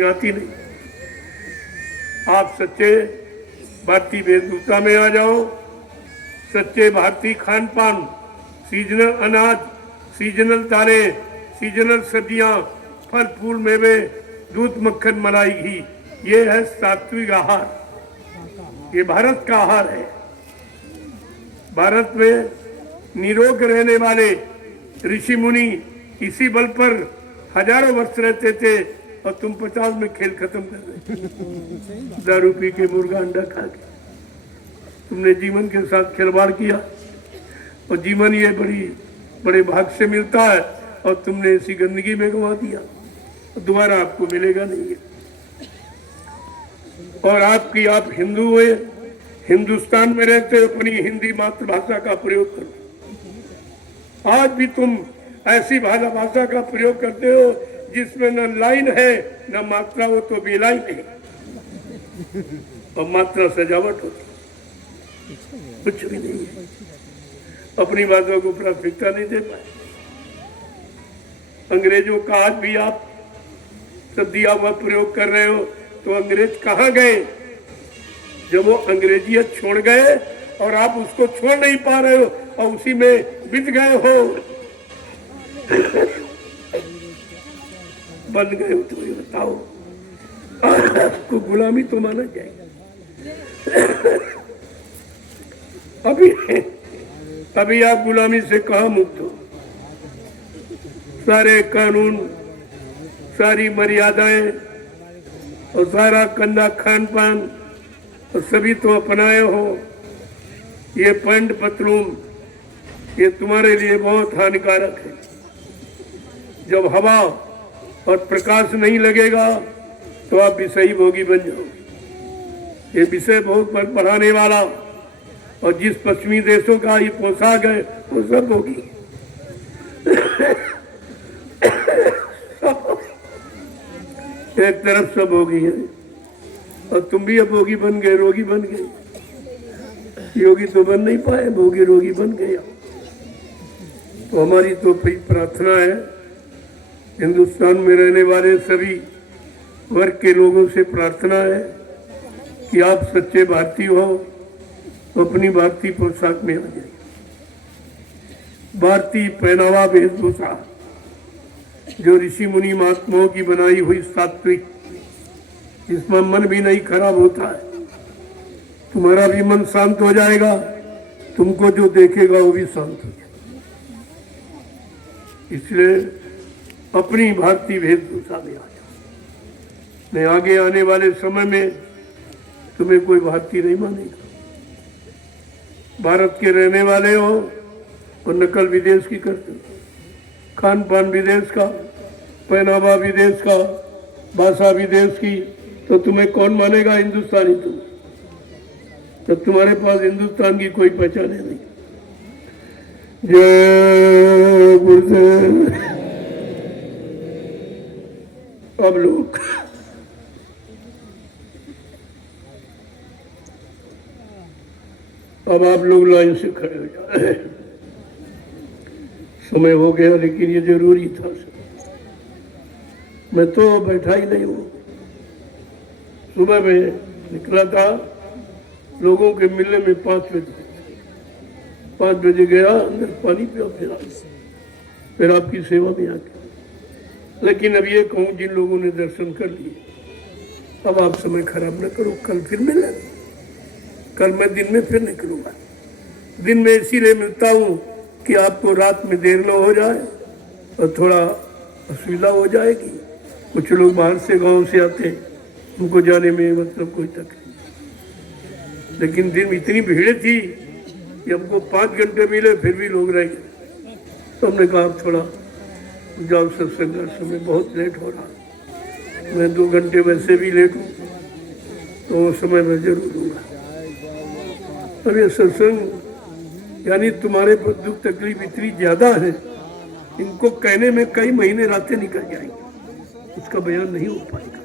में आती नहीं। आप सच्चे भारतीय वेशभूषा में आ जाओ, सच्चे भारतीय खान पान, सीजनल अनाज, सीजनल दालें, सीजनल सब्जियां, फल फूल मेवे, दूध मक्खन मलाई घी, ये है सात्विक आहार, ये भारत का आहार है। भारत में निरोग रहने वाले ऋषि मुनि इसी बल पर हजारों वर्ष रहते थे और तुम 50 में खेल खत्म कर रहे। दारू पी के, मुर्गा अंडा खा के तुमने जीवन के साथ खिलवाड़ किया, और जीवन ये बड़े भाग से मिलता है और तुमने इसी गंदगी में गंवा दिया, दोबारा आपको मिलेगा नहीं है। और आप हिंदू हुए, हिंदुस्तान में रहते हो, अपनी हिंदी मातृभाषा का प्रयोग करो। आज भी तुम ऐसी भाषा का प्रयोग करते हो जिसमें न लाइन है न मात्रा, हो तो बेलाइन है, और मात्रा सजावट होती, कुछ भी नहीं है। अपनी बातों को प्राथमिकता नहीं दे पाए। अंग्रेजों का आज भी आप सब दिया हुआ प्रयोग कर रहे हो, तो अंग्रेज कहाँ गए? जब वो अंग्रेजियत छोड़ गए और आप उसको छोड़ नहीं पा रहे हो और उसी में बिक गए हो, बन गए हो, तो ये बताओ आपको गुलामी तो माना जाएगा? अभी आप गुलामी से कहाँ मुक्त हो? सारे कानून, सारी मर्यादाएं और सारा कंधा खान पान और सभी तो अपनाए हो। ये पैंट पतलून ये तुम्हारे लिए बहुत हानिकारक है। जब हवा और प्रकाश नहीं लगेगा तो आप विषयी भोगी बन जाओगे। ये विषय बहुत बढ़ाने वाला, और जिस पश्चिमी देशों का ये पोशाक है वो सब होगी। एक तरफ सब होगी है, और तुम भी अब भोगी बन गए, रोगी बन गए। योगी तो बन नहीं पाए, भोगी रोगी बन गए। तो हमारी तो प्रार्थना है, हिंदुस्तान में रहने वाले सभी वर्ग के लोगों से प्रार्थना है कि आप सच्चे भारतीय हो तो अपनी भारतीय पोशाक में आ जाइए। भारतीय पहनावा वेशभूषा जो ऋषि मुनि महात्माओं की बनाई हुई सात्विक, जिसमें मन भी नहीं खराब होता है, तुम्हारा भी मन शांत हो जाएगा, तुमको जो देखेगा वो भी शांत हो जाएगा। इसलिए अपनी भारतीय वेशभूषा में आ जाओ। नहीं, आगे आने वाले समय में तुम्हें कोई भारतीय नहीं मानेगा। भारत के रहने वाले हो और नकल विदेश की करते हो, खान पान विदेश का, पहनावा विदेश का, भाषा विदेश की, तो तुम्हें कौन मानेगा हिंदुस्तानी? तुम तब तुम्हारे पास हिंदुस्तान की कोई पहचान नहीं। जय गुरुदेव। अब लोग अब आप लोग लाइन से खड़े हो जाए। समय हो गया, लेकिन ये जरूरी था। मैं तो बैठा ही नहीं हूँ। सुबह में निकला था लोगों के मिलने में 5 बजे गया, अंदर पानी पिया, फिर आपकी सेवा में आ गया। लेकिन अब ये कहूँ, जिन लोगों ने दर्शन कर लिए, अब आप समय खराब न करो, कल फिर मिलेंगे। कल मैं दिन में फिर निकलूंगा। दिन में इसीलिए मिलता हूँ कि आपको रात में देर न हो जाए और थोड़ा असुविधा हो जाएगी। कुछ लोग बाहर से, गांव से आते हैं, उनको जाने में मतलब कोई तकलीफ। लेकिन दिन में इतनी भीड़ थी कि हमको 5 घंटे मिले, फिर भी लोग रह गए। तो हमने कहा अब थोड़ा जाओ, सत्संग समय बहुत लेट हो रहा। मैं 2 घंटे वैसे भी लेट हूँ, तो वो समय मैं जरूर दूंगा। अब ये सत्संग यानी तुम्हारे पर दुख तकलीफ इतनी ज्यादा है, इनको कहने में कई महीने रातें निकल जाएंगी, उसका बयान नहीं हो पाएगा।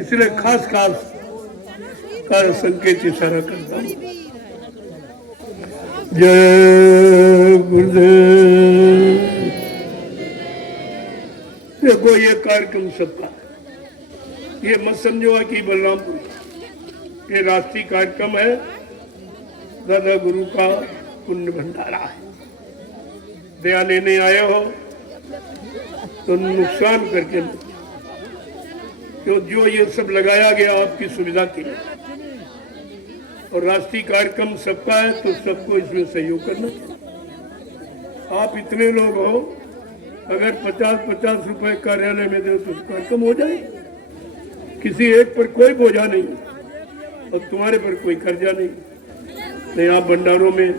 इसलिए खास कार्य संकेत इशारा करता हूँ। जय गुरुदेव। देखो ये कार्यक्रम सबका, ये मत समझो कि बलरामपुर ये राष्ट्रीय कार्यक्रम है, दादा गुरु का पुण्य भंडारा है। दया लेने आए हो तो नुकसान करके मत, क्यों जो ये सब लगाया गया आपकी सुविधा के लिए, और राष्ट्रीय कार्यक्रम सबका है तो सबको इसमें सहयोग करना चाहिए। आप इतने लोग हो, अगर 50-50 रुपए कार्यालय में दो तो कार्यक्रम हो जाए। किसी एक पर कोई बोझा नहीं और तुम्हारे पर कोई कर्जा नहीं आप भंडारों में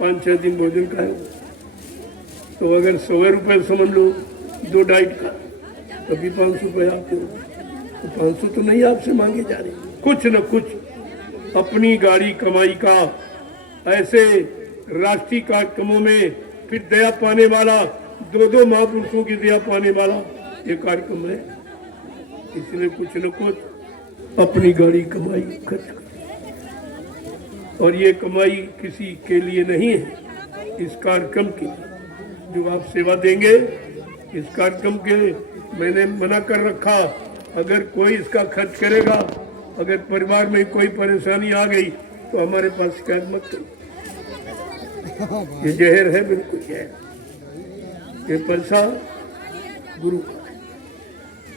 5-6 दिन भोजन खाए तो अगर 100 रुपये समझ लो 2 डाइट का, कभी 500 रुपये आते हो तो 500 तो नहीं आपसे मांगे जा रहे। कुछ न कुछ अपनी गाड़ी कमाई का ऐसे राष्ट्रीय कार्यक्रमों में फिर दया पाने वाला, 2 महापुरुषों की दया पाने वाला ये कार्यक्रम है। इसलिए कुछ न कुछ अपनी गाड़ी कमाई खर्च कर, और ये कमाई किसी के लिए नहीं है, इस कार्यक्रम के जो आप सेवा देंगे इस कार्यक्रम के मैंने मना कर रखा। अगर कोई इसका खर्च करेगा, अगर परिवार में कोई परेशानी आ गई तो हमारे पास शिकायत मत करो। ये जहर है, बिल्कुल जहर। ये पैसा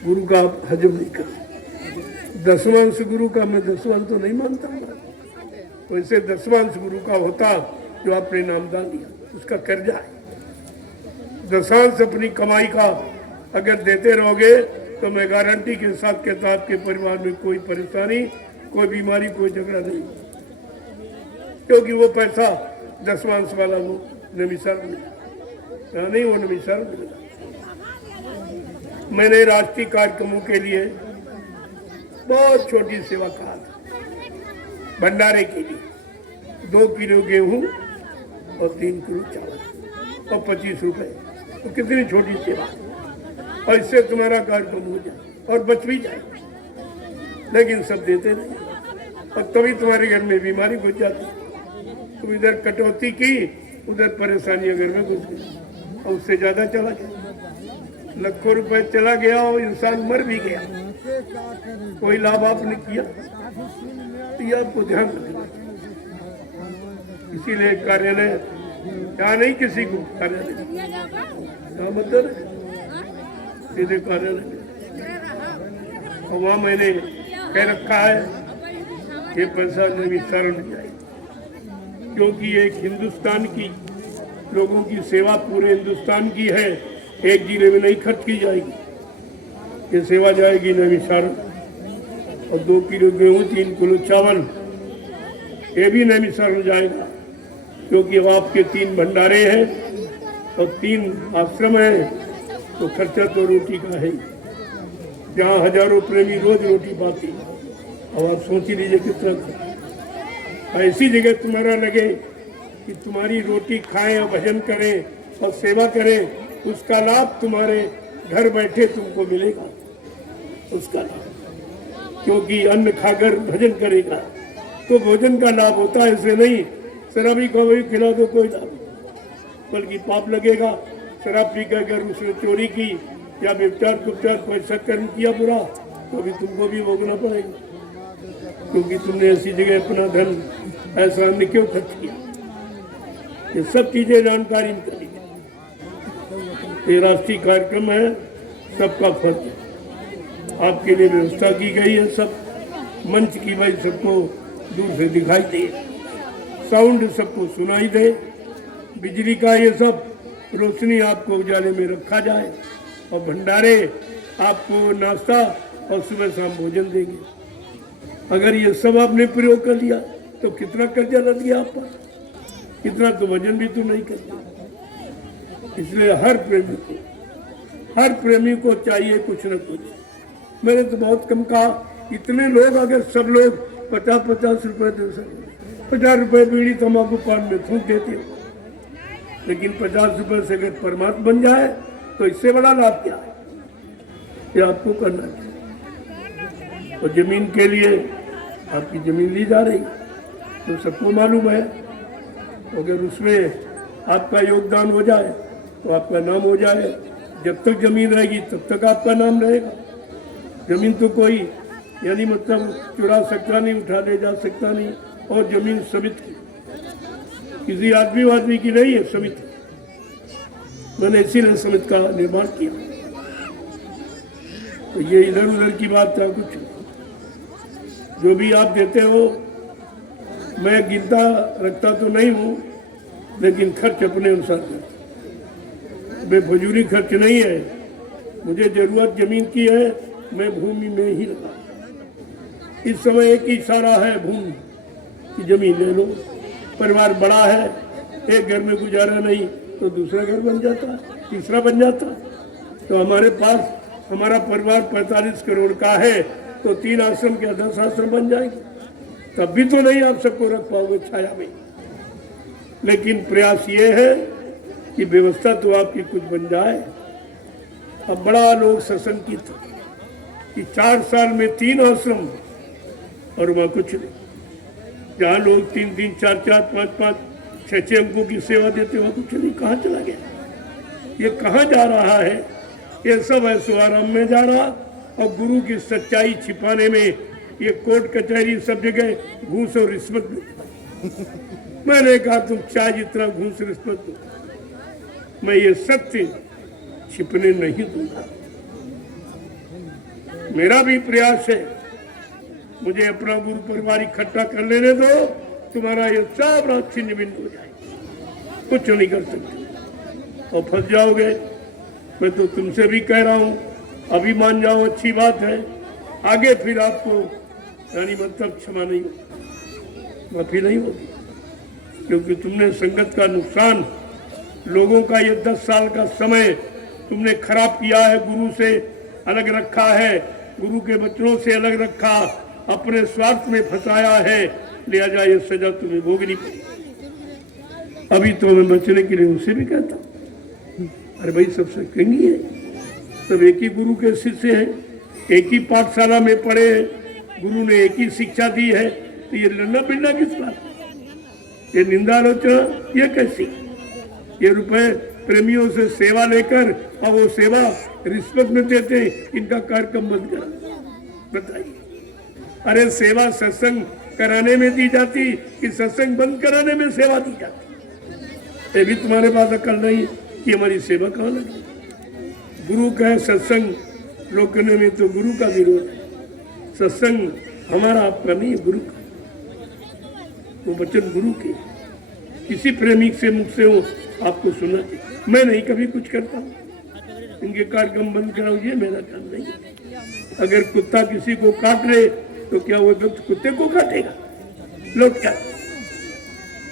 गुरु का आप हजम नहीं कर। दसवांश गुरु का मैं दसवांश तो नहीं मानता, वैसे दसवांश गुरु का होता जो आपने नामदान दिया, उसका कर्जा है। दशांश अपनी कमाई का अगर देते रहोगे तो मैं गारंटी के साथ कहता आपके परिवार में कोई परेशानी, कोई बीमारी, कोई झगड़ा नहीं, क्योंकि वो पैसा दसवांश वाला वो नमिसार मिलेगा नहीं, वो नमिसार मिलेगा। मैंने राष्ट्रीय कार्यक्रमों के लिए बहुत छोटी सेवा कहा था, भंडारे के लिए 2 किलो गेहूं और 3 किलो चावल और 25 रुपए, तो कितनी छोटी सेवा, और इससे तुम्हारा कार्यक्रम हो जाए और बच भी जाए। लेकिन सब देते नहीं, और तभी तुम्हारे घर में बीमारी घुस जाती। तुम इधर कटौती की, उधर परेशानियां घर में घुस गई, और उससे ज्यादा चला गया, लाखों रुपए चला गया और इंसान मर भी गया। कोई लाभ आपने किया, तो ये आपको ध्यान रखना। इसीलिए कार्यालय क्या नहीं, किसी को कार्यालय क्या मतलब सीधे कार्यालय, और वहाँ मैंने कह रखा है ये पैसा निविष्करण जाए, क्योंकि एक हिंदुस्तान की लोगों की सेवा पूरे हिंदुस्तान की है, एक जिले में नहीं खर्च की जाएगी। ये सेवा जाएगी नैमिषारण, और 2 किलो गेहूँ 3 किलो चावल ये भी नैमिषारण जाएगा, क्योंकि अब आपके 3 भंडारे हैं और 3 आश्रम हैं, तो खर्चा तो रोटी का है। जहाँ हजारों प्रेमी रोज रोटी पाती, अब आप सोच ही लीजिए कितना खर्चा। ऐसी जगह तुम्हारा लगे कि तुम्हारी रोटी खाएं और भजन करें और सेवा करें, उसका लाभ तुम्हारे घर बैठे तुमको मिलेगा, उसका लाभ। क्योंकि अन्न खाकर भजन करेगा तो भोजन का लाभ होता है, ऐसे नहीं शराबी को वही खिला दो कोई लाभ, बल्कि पाप लगेगा। शराब पी कर अगर उसने चोरी की या व्यभिचार कुपचार कोई सत्कर्म किया बुरा, तो भी तुमको भी भोगना पड़ेगा, क्योंकि तुमने ऐसी जगह अपना धन ऐसा अन्न क्यों खर्च किया। ये सब चीजें जानकारी में करी। ये राष्ट्रीय कार्यक्रम है, सबका फर्ज है। आपके लिए व्यवस्था की गई है, सब मंच की भाई सबको दूर से दिखाई दे, साउंड सबको सुनाई दे, बिजली का ये सब रोशनी आपको उजाले में रखा जाए, और भंडारे आपको नाश्ता और सुबह शाम भोजन देंगे। अगर ये सब आपने प्रयोग कर लिया तो कितना कर्जा लग गया आप पर, कितना तो वजन भी तो नहीं करता। इसलिए हर प्रेमी को चाहिए कुछ न कुछ। मैंने तो बहुत कम कहा, इतने लोग अगर सब लोग 50-50 रुपए दे सकते, 50 रुपए बीड़ी तम्बाकू पान में थूक देते हो, लेकिन 50 रुपए से अगर परमात्मा बन जाए तो इससे बड़ा लाभ क्या है। ये आपको करना चाहिए। और जमीन के लिए आपकी जमीन ली जा रही तो सबको मालूम है, अगर उसमें आपका योगदान हो जाए तो आपका नाम हो जाए। जब तक जमीन रहेगी तब तक आपका नाम रहेगा। जमीन तो कोई यानी मतलब चुरा सकता नहीं, उठा ले जा सकता नहीं। और जमीन समिति की, किसी आदमी की नहीं है, समिति। मैंने इसीलिए समिति का निर्माण किया। तो ये इधर उधर की बात था कुछ। जो भी आप देते हो, मैं गिनता रखता तो नहीं हूँ, लेकिन खर्च अपने अनुसार करता। बेफजूली खर्च नहीं है। मुझे जरूरत जमीन की है, मैं भूमि में ही लगा। इस समय एक ही इशारा है भूमि की, जमीन ले लो। परिवार बड़ा है, एक घर में गुजारा नहीं तो दूसरा घर बन जाता, तीसरा बन जाता। तो हमारे पास हमारा परिवार 45 करोड़ का है, तो 3 आश्रम के 10 आश्रम बन जाएंगे। तब भी तो नहीं आप सबको रख पाओगे छाया में। लेकिन प्रयास ये है कि व्यवस्था तो आपकी कुछ बन जाए। अब बड़ा लोग सशंकित कि 4 साल में 3 आश्रम और वहाँ कुछ नहीं। जहाँ लोग 3-3, 4-4, 5-5, 6-6 अंकों की सेवा देते वहाँ कुछ नहीं। कहाँ चला गया? ये कहाँ जा रहा है? ये सब ऐश्वर्य में जा रहा, और गुरु की सच्चाई छिपाने में ये कोर्ट कचहरी सब जगह घूस और रिश्वत दो। मैंने कहा तुम चाहे जितना घूस रिश्वत दो, मैं ये सत्य छिपने नहीं दूंगा। मेरा भी प्रयास है, मुझे अपना गुरु परिवार इकट्ठा कर लेने दो, तुम्हारा ये सब रात छिन्न भिन्न हो जाएगी। कुछ नहीं कर सकते और फंस जाओगे। मैं तो तुमसे भी कह रहा हूँ, अभी मान जाओ, अच्छी बात है। आगे फिर आपको यानी मतलब क्षमा नहीं होगी, माफी नहीं होगी, क्योंकि तुमने संगत का नुकसान, लोगों का ये 10 साल का समय तुमने खराब किया है। गुरु से अलग रखा है, गुरु के बच्चों से अलग रखा, अपने स्वार्थ में फंसाया है। लिहाजा ये सजा तुम्हें भोगनी पड़ेगी। अभी तो मैं बचने के लिए उनसे भी कहता हूँ, अरे भाई सबसे कहेंगी है, सब एक ही गुरु के शिष्य हैं, एक ही पाठशाला में पढ़े हैं, गुरु ने एक ही शिक्षा दी है। तो ये लड़ना भिड़ना किस बात? ये निंदा आलोचना ये कैसी? ये रुपए प्रेमियों से सेवा लेकर और वो सेवा रिश्वत में देते, इनका कार्यक्रम बंद करा। बताइए, अरे सेवा सत्संग कराने में दी जाती कि सत्संग बंद कराने में सेवा दी जाती? ये भी तुम्हारे पास अकल नहीं कि हमारी सेवा कहाँ लगी। गुरु का सत्संग लोग करने में तो गुरु का विरोध है। सत्संग हमारा आपका नहीं है, गुरु का। वो वचन गुरु के, किसी प्रेमिक से मुख से हो आपको सुना चाहिए। मैं नहीं कभी कुछ करता हूँ, इनके कार्यक्रम बंद कराओ, ये मेरा काम नहीं है। अगर कुत्ता किसी को काट ले तो क्या वो व्यक्ति कुत्ते को काटेगा? लोग क्या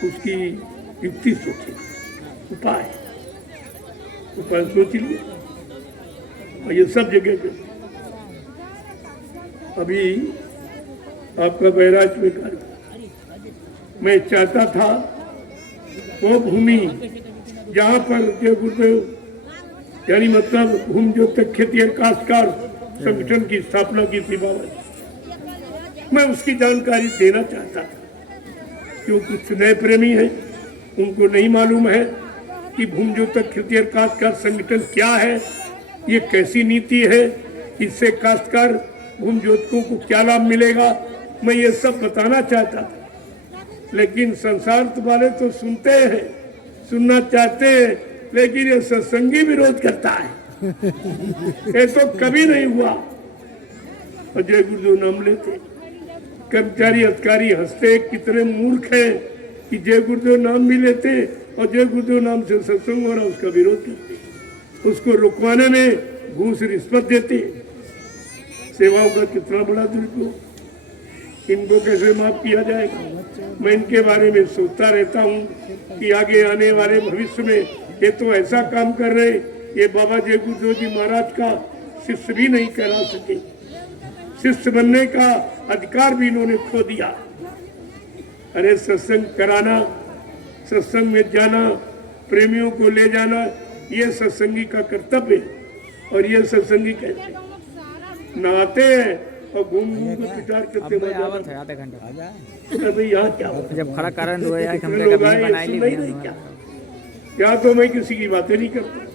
उसकी युक्ति सोचेगा, उपाय सोच लिए। और ये सब जगह पे अभी आपका बहराइच में कार्य, मैं चाहता था वो भूमि जहाँ पर के गुरुदेव यानी मतलब भूमि जो तक खेती काश्तकार संगठन की स्थापना की थी बाबा जी, मैं उसकी जानकारी देना चाहता था। क्यों कुछ नए प्रेमी हैं, उनको नहीं मालूम है कि भूमि जो तक खेती काश्तकार संगठन क्या है, ये कैसी नीति है, इससे काश्तकार भूमि जोतकों को क्या लाभ मिलेगा। मैं ये सब बताना चाहता था, लेकिन संसार वाले तो सुनते हैं, सुनना चाहते हैं, लेकिन ये सत्संगी विरोध करता है। ये तो कभी नहीं हुआ। और जय गुरुदेव नाम लेते, कर्मचारी अधिकारी हंसते, कितने मूर्ख हैं कि जय गुरुदेव नाम भी लेते और जय गुरुदेव नाम से सत्संग हो रहा उसका विरोध करते, उसको रुकवाने में घूस रिश्वत देते। सेवाओं का कितना बड़ा दुरुपयोग, इनको कैसे माफ किया जाएगा? मैं इनके बारे में सोचता रहता हूँ कि आगे आने वाले भविष्य में ये तो ऐसा काम कर रहे, ये बाबा जय गुरुदेव जी महाराज का शिष्य भी नहीं कहला सके। शिष्य बनने का अधिकार भी इन्होंने खो दिया। अरे सत्संग कराना, सत्संग में जाना, प्रेमियों को ले जाना, ये सत्संगी का कर्तव्य है। और ये सत्संगी कैसे नहाते हैं और घूम घूम के विचार करते हैं आधे घंटे अभी यहाँ क्या जब खड़ा कारण हुआ है हम लोग आए नहीं क्या? क्या तो मैं किसी की बातें नहीं करता,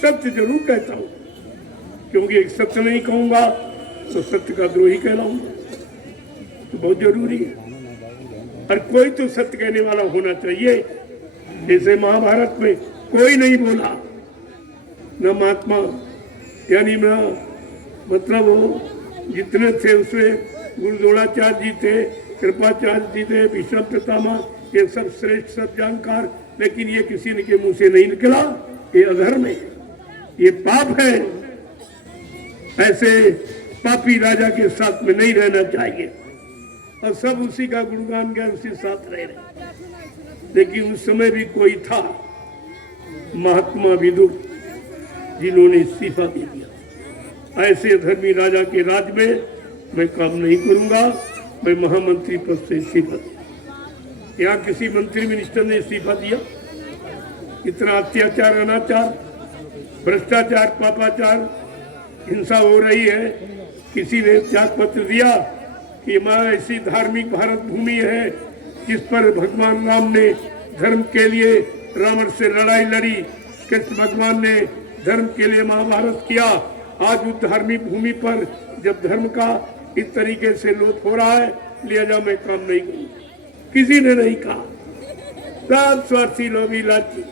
सत्य जरूर कहता हूँ, क्योंकि एक सत्य नहीं कहूँगा तो सत्य का द्रोही कहलाऊंगा, तो बहुत जरूरी है। और कोई तो सत्य कहने वाला होना चाहिए। जैसे महाभारत में कोई नहीं बोला, न महात्मा यानी न मतलब वो जितने थे उसमें गुरु द्रोणाचार्य जी थे, कृपाचार्य जी थे, भीष्म पितामह, ये सब श्रेष्ठ, सब जानकार, लेकिन ये किसी ने के मुंह से नहीं निकला। ये अधर्म है, ये पाप है। ऐसे पापी राजा के साथ में नहीं रहना चाहिए। और सब उसी का गुणगान गान उसी साथ रह रहे। लेकिन उस समय भी कोई था महात्मा विदुर जिन्होंने इस्तीफा दे दिया। ऐसे धर्मी राजा के राज में मैं काम नहीं करूंगा, मैं महामंत्री पद से इस्तीफा दिया। यहाँ किसी मंत्री मिनिस्टर ने इस्तीफा दिया? इतना अत्याचार, अनाचार, भ्रष्टाचार, पापाचार, हिंसा हो रही है। किसी ने त्याग पत्र दिया कि हमारा ऐसी धार्मिक भारत भूमि है जिस पर भगवान राम ने धर्म के लिए रावण से लड़ाई लड़ी, कृष्ण भगवान ने धर्म के लिए महाभारत किया। आज उस धार्मिक भूमि पर जब धर्म का इस तरीके से लोप हो रहा है, लिहाजा मैं काम नहीं करूंगा। किसी ने नहीं कहा। सब स्वार्थी लोभी लालची,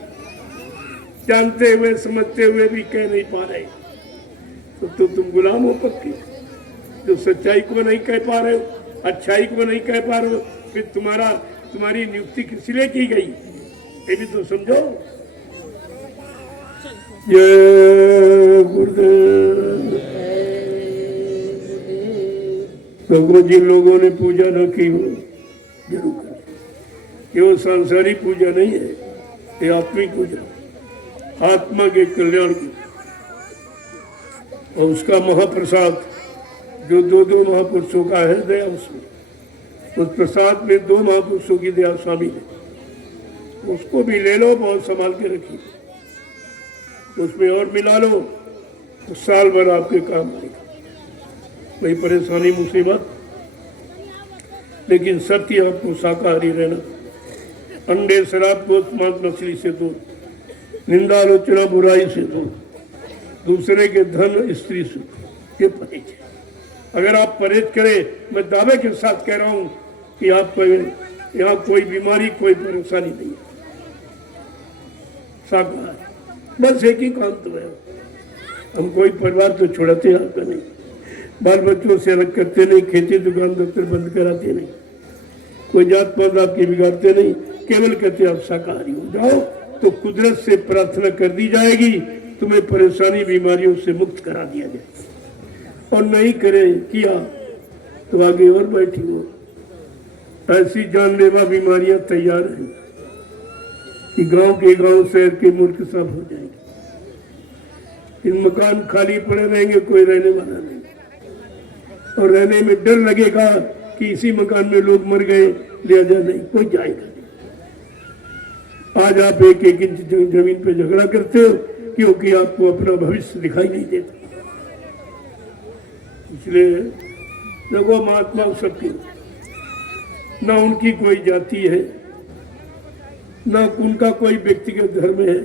जानते हुए समझते हुए भी कह नहीं पा रहे। तो तुम गुलाम हो पक्के, जो सच्चाई को नहीं कह पा रहे हो, अच्छाई को नहीं कह पा रहे हो, फिर तुम्हारी नियुक्ति किस लिए की गई, ये भी तो समझो। जय गुरुदेव। तो जिन लोगों ने पूजा न की हो जरूर करें। ये वो सांसारिक पूजा नहीं है, ये आत्मिक पूजा, आत्मा के कल्याण की। और उसका महाप्रसाद जो दो महापुरुषों का है दया, उसमें उस प्रसाद में 2 महापुरुषों की दया शामिल है। उसको भी ले लो, बहुत संभाल के रखिए। उसमें और मिला लो तो साल भर आपके काम आएगा। कोई परेशानी मुसीबत, लेकिन सत्य आपको शाकाहारी रहना, अंडे शराब गोश्त मांस मछली से दूर, निंदा आलोचना बुराई से दूर, दूसरे के धन स्त्री से, ये परहेज है। अगर आप परहेज करें, मैं दावे के साथ कह रहा हूं कि आपको यहाँ कोई बीमारी, कोई परेशानी नहीं है। शाकाहार बस एक ही काम तो है। हम कोई परिवार तो छोड़ते आपका नहीं, बाल बच्चों से अलग करते नहीं, खेती दुकान दफ्तर बंद कराते नहीं, कोई जात पात आपकी बिगाड़ते नहीं, केवल कहते आप शाकाहारी हो जाओ तो कुदरत से प्रार्थना कर दी जाएगी, तुम्हें परेशानी बीमारियों से मुक्त करा दिया जाए। और नहीं करे किया तो आगे और बैठी हो। ऐसी जानलेवा बीमारियां तैयार हैं कि गांव के गांव, शहर के मुल्क सब हो जाएंगे। इन मकान खाली पड़े रहेंगे, कोई रहने वाला नहीं, और रहने में डर लगेगा कि इसी मकान में लोग मर गए, लिहाजा नहीं कोई जाएगा नहीं। आज आप 1-1 इंच जमीन पे झगड़ा करते हो क्योंकि आपको अपना भविष्य दिखाई नहीं देता। इसलिए देखो, महात्मा सबके, ना उनकी कोई जाति है, ना उनका कोई व्यक्तिगत धर्म है,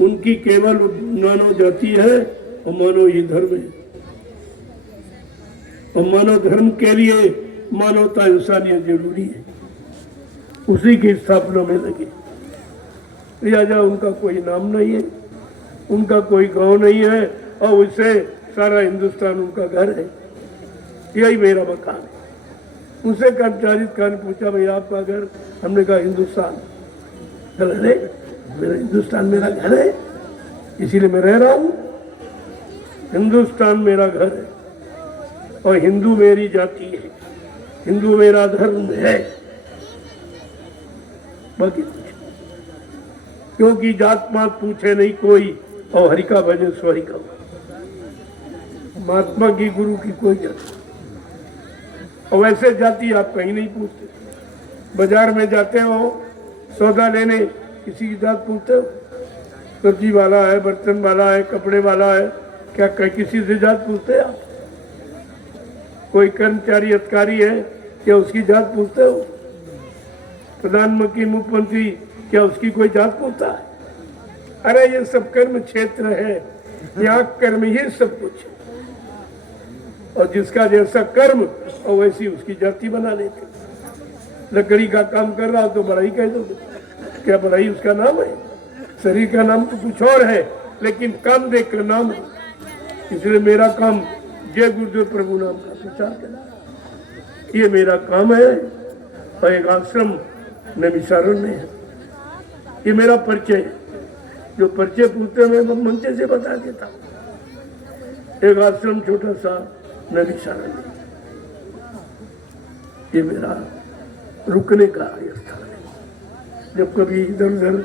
उनकी केवल मानव जाति है और मानव ये धर्म है। और मानव धर्म के लिए मानवता, इंसानियत जरूरी है, उसी की स्थापना में लगे। लिहाजा उनका कोई नाम नहीं है, उनका कोई गांव नहीं है, और उससे सारा हिंदुस्तान उनका घर है। यही मेरा मकान है। उनसे कर्मचारी ने पूछा, भाई आपका घर? हमने कहा हिंदुस्तान। अरे मेरा हिंदुस्तान मेरा घर है, इसीलिए मैं रह रहा हूँ। हिंदुस्तान मेरा घर है और हिंदू मेरी जाति है, हिंदू मेरा धर्म है। बाकी क्योंकि जात पात पूछे नहीं कोई, और हरि का भजन सो हरि का। महात्मा की, गुरु की कोई जाति, और वैसे जाति आप कहीं नहीं पूछते। बाजार में जाते हो सौदा लेने, किसी की जात पूछते हो? सब्जी वाला है, बर्तन वाला है, कपड़े वाला है, क्या किसी से जात पूछते हैं आप? कोई कर्मचारी अधिकारी है, क्या उसकी जात पूछते हो? प्रधानमंत्री, मुख्यमंत्री, क्या उसकी कोई जात पूछता है? अरे ये सब कर्म क्षेत्र है, यहाँ कर्म ही सब कुछ। और जिसका जैसा कर्म और वैसी उसकी जाति बना लेते। लकड़ी का काम कर रहा तो बढ़ाई कह दोगे, क्या बढ़ाई उसका नाम है? शरीर का नाम तो कुछ और है, लेकिन काम देख कर नाम है। इसलिए मेरा काम जय गुरुदेव प्रभु नाम का प्रचार करना, ये मेरा काम है। और एक आश्रम नैमिषारण्य में है, ये मेरा परिचय है। जो परिचय पूछते मैं मंचे से बता देता हूँ। एक आश्रम छोटा सा नैमिषारण्य, ये मेरा रुकने का स्थान है। जब कभी इधर उधर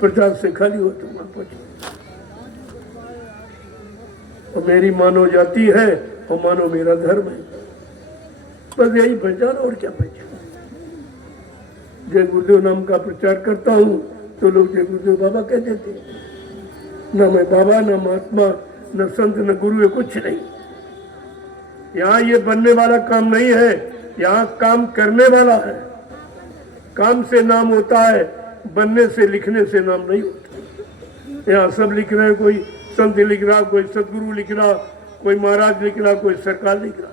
प्रचार से खाली हो तो वहां पहुंचे। और मेरी मानव जाति है और मानो मेरा धर्म है, बस यही पहचान, और क्या पहचान। जय गुरुदेव नाम का प्रचार करता हूँ तो लोग जय गुरुदेव बाबा कह देते। न मैं बाबा, न महात्मा, न संत, न गुरु है, कुछ नहीं। यहाँ ये बनने वाला काम नहीं है, यहाँ काम करने वाला है। काम से नाम होता है, बनने से लिखने से नाम नहीं होता। यहाँ सब लिख रहे हैं, कोई संत लिख रहा, कोई सदगुरु लिख रहा, कोई महाराज लिख रहा, कोई सरकार लिख रहा।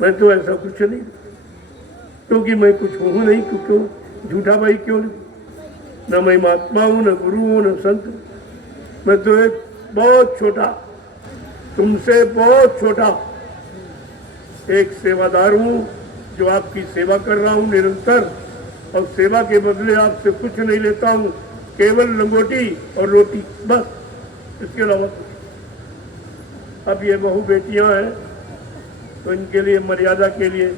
मैं तो ऐसा कुछ नहीं, क्योंकि मैं कुछ हूँ नहीं, क्यों झूठा भाई क्यों लिखूं? न मैं महात्मा हूँ, न गुरु हूँ, न संत हूँ। मैं तो एक बहुत छोटा, तुमसे बहुत छोटा एक सेवादार हूँ, जो आपकी सेवा कर रहा हूँ निरंतर। और सेवा के बदले आपसे कुछ नहीं लेता हूँ, केवल लंगोटी और रोटी, बस, इसके अलावा कुछ। अब ये बहू बेटियां हैं तो इनके लिए मर्यादा के लिए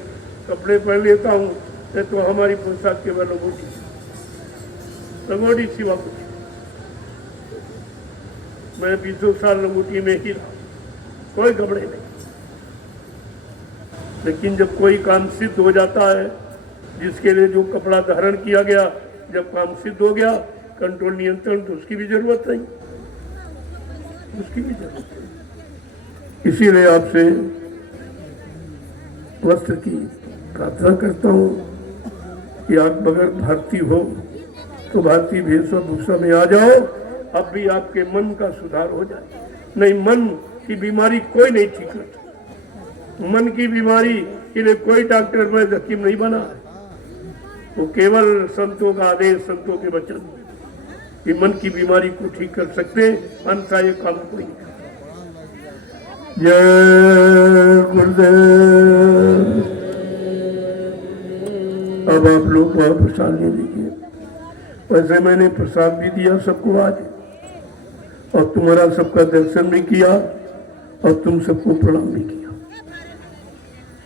कपड़े पहन लेता हूँ, नहीं तो हमारी पोशाक केवल लंगोटी, लंगोटी सिवा कुछ। मैं 20 साल लंगोटी में ही रहा, कोई कपड़े नहीं। लेकिन जब कोई काम सिद्ध हो जाता है, जिसके लिए जो कपड़ा धारण किया गया, जब काम सिद्ध हो गया, कंट्रोल नियंत्रण, तो उसकी भी जरूरत नहीं, उसकी भी जरूरत नहीं। इसीलिए आपसे वस्त्र की प्रार्थना करता हूँ कि आप अगर भारतीय हो तो भारतीय वेशभूषा में आ जाओ। अब भी आपके मन का सुधार हो जाए। नहीं, मन की बीमारी कोई नहीं ठीक करता। मन की बीमारी के लिए कोई डॉक्टर में हकीम नहीं बना है, वो केवल संतों का आदेश, संतों के वचन ये मन की बीमारी को ठीक कर सकते हैं, अन्यथा ये काम कोई नहीं। जय गुरुदेव। अब आप लोग वहाँ प्रसाद ले लीजिए। वैसे मैंने प्रसाद भी दिया सबको आज, और तुम्हारा सबका दर्शन भी किया, और तुम सबको प्रणाम भी किया।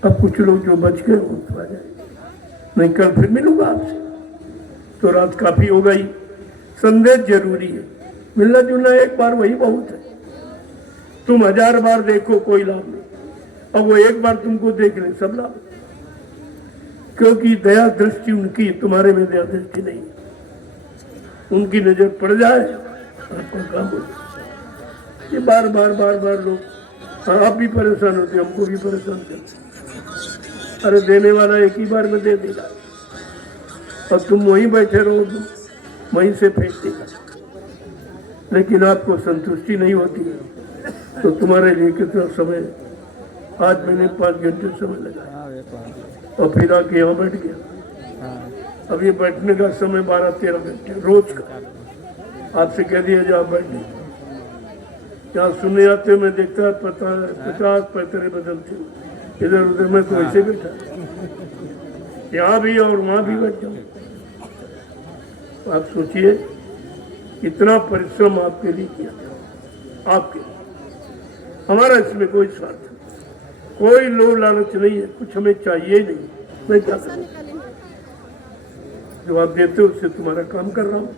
अब कुछ लोग जो बच गए वो तो आ जाए, नहीं कल फिर मिलूंगा आपसे। तो रात काफी हो गई, संदेश जरूरी है, मिलना जुलना एक बार वही बहुत है। तुम 1000 बार देखो कोई लाभ नहीं, अब वो एक बार तुमको देख ले सब लाभ, क्योंकि दया दृष्टि उनकी, तुम्हारे में दया दृष्टि नहीं। उनकी नजर पड़ जाए आपका काम हो जाए। ये बार बार बार बार लोग, आप भी परेशान होते, हमको भी परेशान करते। अरे देने वाला एक ही बार में दे देगा, और तुम वहीं बैठे रहो, वहीं से फेंक देगा। लेकिन आपको संतुष्टि नहीं होती, तो तुम्हारे लिए कितना समय, आज मैंने 5 घंटे समय लगाया और फिर आके यहाँ बैठ गया। अब ये बैठने का समय 12-13 घंटे रोज का। आपसे कह दिया जाओ बैठने, यहाँ सुनने आते हो, मैं देखता 50-45 बदलते हो इधर उधर, मैं तो ऐसे बैठा, यहाँ भी और वहाँ भी बैठ जाऊँ। आप सोचिए इतना परिश्रम आपके लिए किया, आपके लिए। हमारा इसमें कोई स्वार्थ नहीं, कोई लोभ लालच नहीं है, कुछ हमें चाहिए ही नहीं। मैं क्या करूं, जो आप देते हो उससे तुम्हारा काम कर रहा हूँ।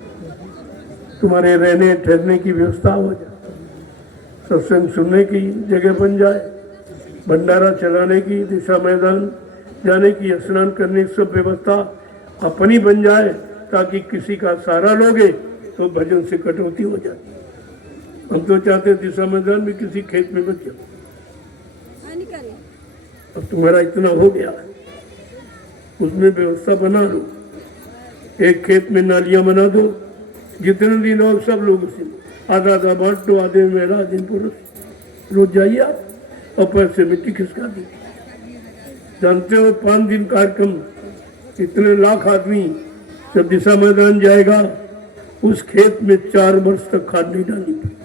तुम्हारे रहने ठहरने की व्यवस्था हो जाए, सत्संग सुनने की जगह बन जाए, भंडारा चलाने की, दिशा मैदान जाने की, स्नान करने की सब व्यवस्था अपनी बन जाए, ताकि किसी का सहारा लोगे तो भजन से कटौती हो जाए। हम तो चाहते दिशा मैदान में किसी खेत में बच जाओ। अब तुम्हारा इतना हो गया, उसमें व्यवस्था बना लो। एक खेत में नालियां बना दो, जितने दिन और सब लोग उसी आधा आधा बांट दो, आधे महिला आधे पुरुष। रोज जाइए आप, और पैर से मिट्टी खिसका दी। जानते हो 5 दिन कार्यक्रम, इतने लाख आदमी जब दिशा मैदान जाएगा, उस खेत में 4 वर्ष तक खाद नहीं डालनी पड़ी,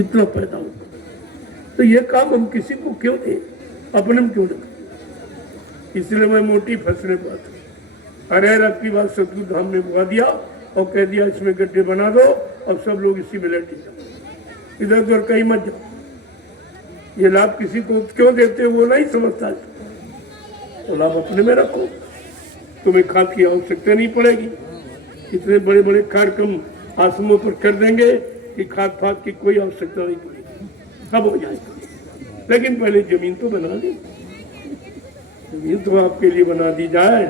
इतना पैदा होगा। तो ये काम हम किसी को क्यों दें, अपने में क्यों न करें? इसलिए मैं मोटी फसलें पाता हूँ। अरे रखी बात सतगुरु धाम ने बुआ दिया और कह दिया इसमें गड्ढे बना दो और सब लोग इसी में लेटे जाओ, इधर उधर कहीं मत जाओ। ये लाभ किसी को क्यों देते हो वो नहीं समझता, तो लाभ अपने में रखो, तुम्हें खाद की आवश्यकता नहीं पड़ेगी। इतने बड़े बड़े कार्यक्रम आश्रमों पर कर देंगे कि खाद फाद की कोई आवश्यकता नहीं पड़ेगी, सब हो जाएगा। लेकिन पहले जमीन तो बना दी, जमीन तो आपके लिए बना दी जाए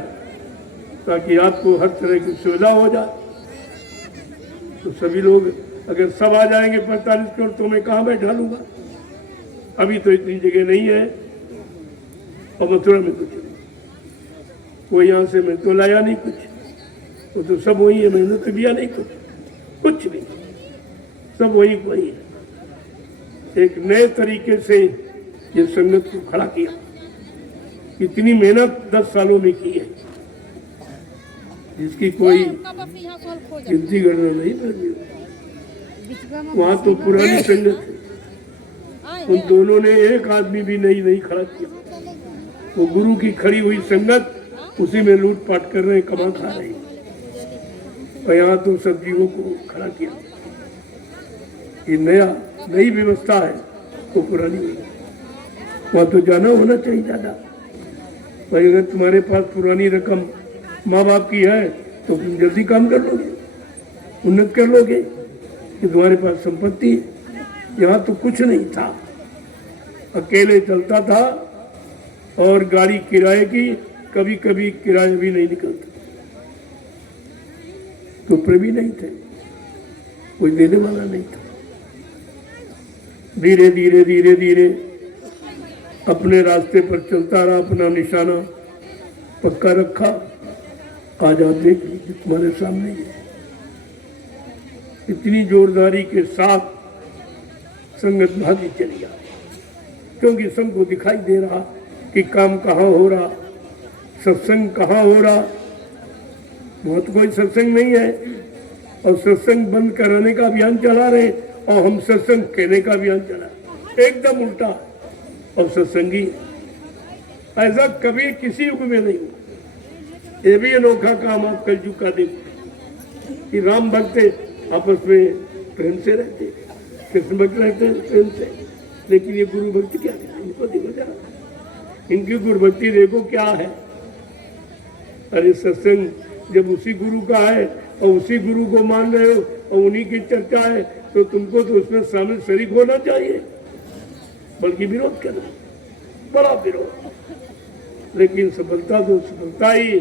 ताकि आपको हर तरह की सुविधा हो जाए। तो सभी लोग अगर सब आ जाएंगे 45 करोड़ तो मैं कहाँ बैठा लूंगा? अभी तो इतनी जगह नहीं है। और मथुरा में कुछ नहीं, वो यहाँ से मैं तो लाया नहीं कुछ, वो तो सब वही है, मैंने तो दिया नहीं कुछ नहीं, सब वही है। एक नए तरीके से ये संगत को खड़ा किया, इतनी मेहनत 10 सालों में की है जिसकी कोई गिनती गणना नहीं करनी। वहां तो पुरानी संगत है, उन दोनों ने एक आदमी भी नहीं खड़ा किया। वो गुरु की खड़ी हुई संगत उसी में लूटपाट कर रहे, कमा खा रहे, और यहाँ तो सब जीवों को खड़ा किया। ये नई व्यवस्था है, वो पुरानी है। वहाँ तो जाना होना चाहिए ज्यादा। भाई अगर तुम्हारे पास पुरानी रकम माँ बाप की है तो तुम जल्दी काम कर लोगे, उन्नत कर लोगे कि तुम्हारे पास संपत्ति है। यहाँ तो कुछ नहीं था, अकेले चलता था और गाड़ी किराए की, कभी कभी किराए भी नहीं निकलता, तो भी नहीं थे, कोई देने वाला नहीं था। धीरे धीरे धीरे धीरे अपने रास्ते पर चलता रहा, अपना निशाना पक्का रखा। आज आप देख लीजिए तुम्हारे सामने ही है। इतनी जोरदारी के साथ संगत भागी चली आ, क्योंकि सबको दिखाई दे रहा कि काम कहाँ हो रहा, सत्संग कहाँ हो रहा। बहुत कोई सत्संग नहीं है और सत्संग बंद कराने का अभियान चला रहे, और हम सत्संग कहने का अभियान चला, एकदम उल्टा। और सत्संगी ऐसा कभी किसी युग में नहीं हुआ। ये भी अनोखा काम आप कलयुग का देखते कि राम भक्त आपस में प्रेम से रहते, कृष्ण भक्त रहते प्रेम से, लेकिन ये गुरु भक्ति क्या है? इनको देखो जरा, इनकी गुरु भक्ति देखो क्या है। अरे सत्संग जब उसी गुरु का है और उसी गुरु को मान रहे हो और उन्हीं की चर्चा है, तो तुमको तो उसमें शामिल शरीक होना चाहिए, बल्कि विरोध करना, बड़ा विरोध। लेकिन सफलता तो सफलता ही,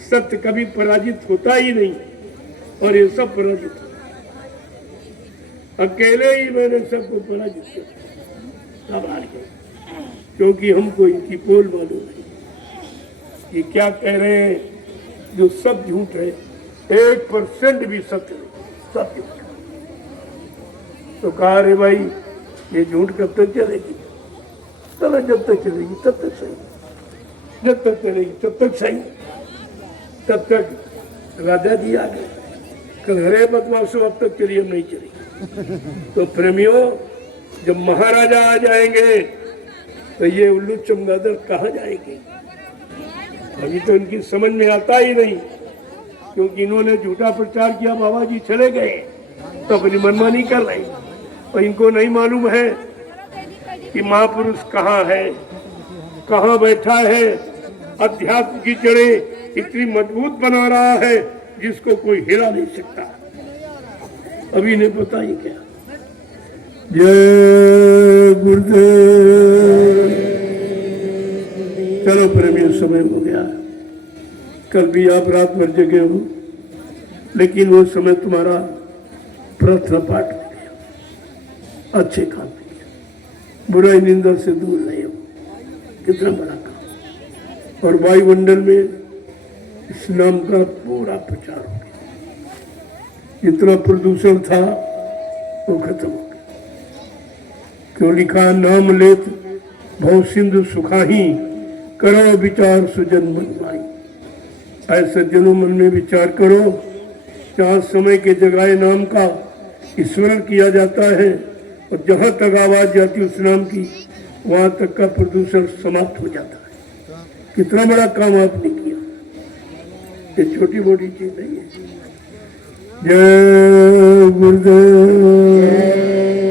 सत्य कभी पराजित होता ही नहीं, और ये सब पराजित हो। अकेले ही मैंने सबको पराजित किया, घबरा गए, क्योंकि हमको इनकी पोल मालूम नहीं, ये क्या कह रहे हैं, जो सब झूठ है, 1% भी सत्य नहीं, सब झूठ। तो कहा रे भाई ये झूठ कब तक चलेगी? चलो जब तक चलेगी तब तक सही, जब तक चलेगी तब तक सही, तब तक राजा जी आ गए, कल हरे बदमाशों अब तक चली, अब नहीं चली। तो प्रेमियों, जब महाराजा आ जाएंगे तो ये उल्लू चमगादड़ कहाँ जाएंगे? अभी तो इनकी समझ में आता ही नहीं, क्योंकि इन्होंने झूठा प्रचार किया, बाबा जी चले गए तो अपनी मनमानी कर रहे, और इनको नहीं मालूम है कि महापुरुष कहाँ है, कहाँ बैठा है, अध्यात्म की जड़ें इतनी मजबूत बना रहा है जिसको कोई हिला नहीं सकता। अभी इन्हें पता ही क्या। जय गुरुदेव। चलो प्रेमियों, समय हो गया, कल भी आप रात भर जगे हो, लेकिन वो समय तुम्हारा प्रार्थना पाठ में गया, अच्छे काम में गया, बुराई निंदा से दूर नहीं हो, कितना बड़ा काम। और वायुमंडल में इस नाम का पूरा प्रचार हो गया, जितना प्रदूषण था वो खत्म हो गया। क्यों लिखा, नाम लेत भव सिंधु सुखाही करो विचार सुजन मन माई। ऐसे सज्जनों मन में विचार करो, जहाँ समय के जगाए नाम का स्मरण किया जाता है और जहाँ तक आवाज जाती उस नाम की, वहां तक का प्रदूषण समाप्त हो जाता है। कितना बड़ा काम आपने किया, ये छोटी मोटी चीज नहीं है। जय गुरुदेव।